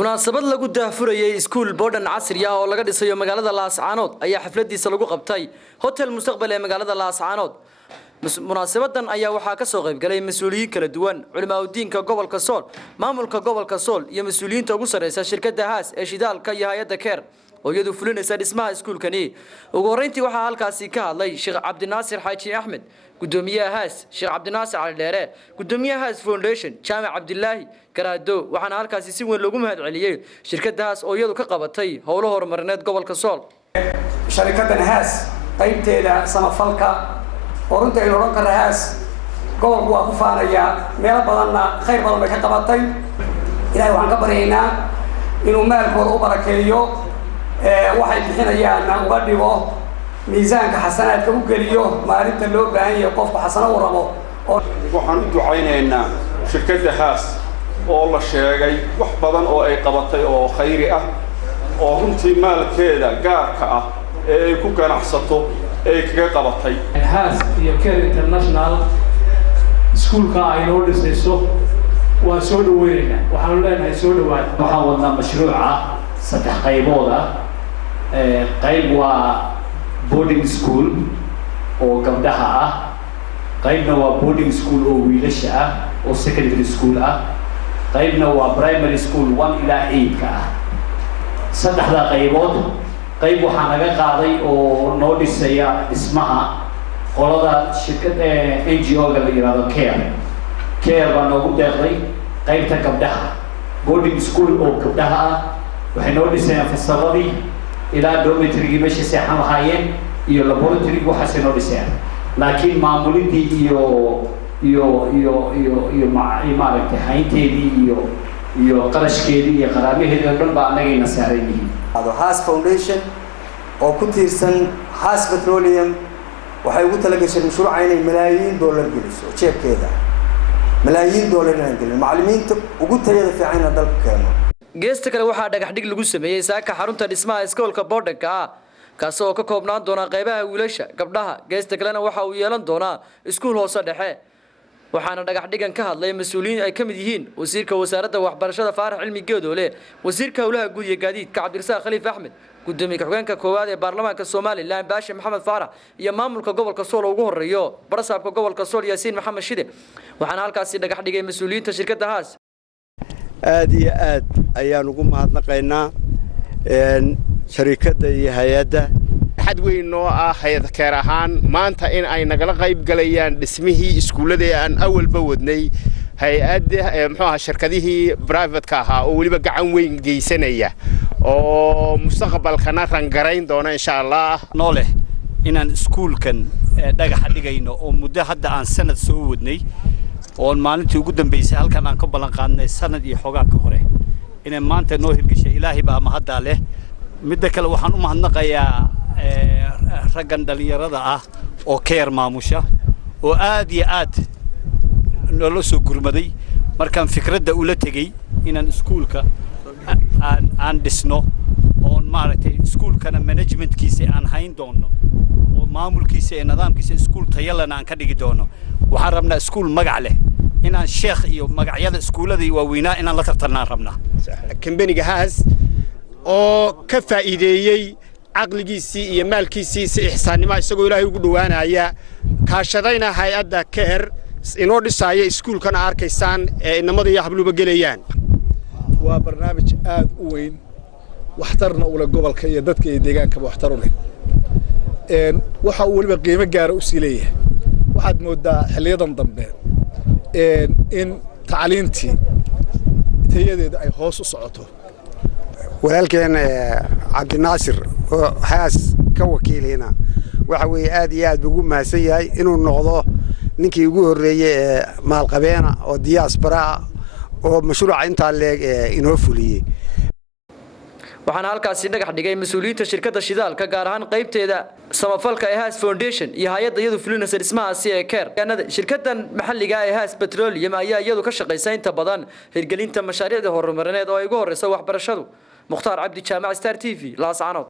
munaasabad lagu daahfurayay iskuul boodhan casri ah oo laga dhisayo magaalada Laascaanood ayaa xafladiisa lagu qabtay hotel mustaqbal ee magaalada Laascaanood. munaasabadan ayaa waxaa ka soo qayb galay mas'uuliyiin kala duwan, culimada gobolka Sool, maamulka gobolka Sool iyo mas'uuliyiinta ugu sareysa shirkadda Haas ee shidaalka iyo hay'adda Care oo iyadu fulinaysa dhismaha iskuulkani. ugu horeyntii waxaa halkaasi ka hadlay Sheekh Cabdinaasir Xaaji Axmed, gudoomiyaha Haas, Sheekh Cabdinaasir Cali Dheere, gudoomiyaha Haas Foundation, Jaamac Cabdillaahi Garaado. waxaana halkaasi si weyn loogu mahadceliyay shirkadda Haas oo iyadu ka qabatay howlo horumarineed gobolka Sool. shirkaddan Haas qaybteeda samafalka runtii ay oran karaan Haas gobolku waa ku faanaya meel badanna khayr badan bay ka qabatay. ilaahay waxaan ka baryaynaa inuu maalkooda u barakeeyo waxay bixinayaan uga dhigo miisaanka xasanaadka u geliyo maalinta loo baahan yahay qofka xasano u rabo. waxaan u ducaynaynaa shirkadda Haas oo la sheegay wax badan oo ay qabatay oo khayri ah oo runtii maalkeeda gaarka ah ee ay ku ganacsato ay kaga qabatay. Haas iyo Care International iskuulka ay noo dhisayso waa soo dhaweynaa. waxaan leenahay soo dhawaad. waxaan wadnaa mashruuca saddex qaybood ah. qayb waa boarding school oo gabdhaha ah, qaybna waa boarding school oo wiilasha ah oo secondary school ah, qaybna waa primary school 1 ilaa 8 ka ah. saddexda qaybood qayb waxaa naga qaaday oo noo dhisaya dhismaha qolada shirkadda NGO-ga la yiraahdo Care baa noogu deeqday qaybta gabdhaha boarding school oo gabdhaha ah. waxay noo dhisayaan fasaladii ilaa dormitory meesha seexan lahaayeen iyo laboratory waxaasay noo dhisayaan, laakiin maamulidii iyo maaragtay haynteedii iyo qarashkeedii iyo qaraamaheedii oo dhan baa annagayna saaran yihiin. Haas Foundation oo ku tiirsan Haas Petroleum waxay ugu talagashay mashruuca inay malaayiin dollar geliso jeebkeeda, malaayiin dollar inay gelin macallimiinta ugu tayada fiican dalka keeno. geesta kale waxaa dhagax dhig lagu sameeyay saaka xarunta dhismaha iskoolka boodhanka ah kaas oo ka koobnaan doona qaybaha wiilasha gabdhaha. geesta kalena waxa uu yeelan doonaa iskuul hoose dhexe. waxaana dhagax dhigan ka hadlay mas'uuliyiin ay ka mid yihiin wasiirka wasaaradda waxbarashada Faarax Cilmi Geedoole, wasiirka howlaha guud iyo gaadiidka Cabdirasaaq Khaliif Axmed, gudoomiyaha xogeenka koowaad ee baarlamaanka Soomaaliland Baashe Maxamed Faarax iyo maamulka gobolka Sool ugu horeeyo barasaabka gobolka Sool Yaasiin Maxamed Shide. waxaana halkaasi dhagax dhigay mas'uuliyiinta shirkadda Haas. aad iyo aad ayaan ugu mahadnaqaynaa shirkadda iyo hay'adda xad weyn oo ah hay'ad Care ahaan maanta in ay nagala qayb galayaan dhismihii iskuulada aan awalba wadnay. hay'adda shirkadihii private-ka ahaa oo waliba gacan weyn geysanaya oo mustaqbalkana rangarayn doona insha Allah. noole inaan iskuulkan dhagax dhigayno oo muddo hadda aan sanad soo wadnay oo maalintii ugu dambeysay halkan aan ka balan qaadnay sanad iyo xogaa ka hore inay maanta noo hirgashay. ilaahay baa mahad leh. mid kale waxaan u mahadnaqayaa raggan dhalinyarada ah oo Care maamusha oo aad iyo aad noo soo gurmaday markaan fikradda ula tagay inaan iskuulka aan dhisno oo maaragtay iskuulkana managementkiisa aan hayn doono oo maamulkiisa iyo nidaamkiisa iskuul tayo leh aan ka dhigi doono. waxaan rabnaa iskuul magac leh inaan sheekh iyo magacyada iskuulada waaweynaa inaan la tartanaan rabnaa. kambaniga Haas oo ka faa'iideeyay aqligiisii iyo maalkiisii si ihsaannimo isagoo Ilaahay ugu dhawaanaya kaashadayna hay'adda Care inoo dhisaya iskuulkan arkaysaan ee inamada iyo habluba galayaan. waa barnaamij aad u weyn waxtarna u leh gobolka iyo dadka iyo deegaanka waxtar u leh. waxa uu waliba qiimo gaar ah u sii leeyahay. waxaad moodaa xiliyadan dambe in tacliintii tayadeeda ay hoos u socoto. walaalkeen Cabdinaasir oo Haas ka wakiilina waxa weeye aad iyo aad ugu mahadsan yahay inuu noqdo ninkii ugu horeeyay ee maalqabeena oo diaspora oo mashruuca inta leeg inoo fuliyay. waxaana halkaasi dhagax dhigay mas'uuliyiinta shirkadda shidaalka gaar ahaan qaybteeda samafalka ee Haas Foundation iyo hay'adda iyadu fulinaysa dhismahaasi ee Care. shirkaddan maxalliga ah ee Haas Petroleum ayaa iyadu ka shaqeysa inta badan hirgelinta mashaariicda horumarineed oo ay ugu horeyso waxbarashadu. Mukhtaar Cabdi Jaamac Star TV Laascaanood.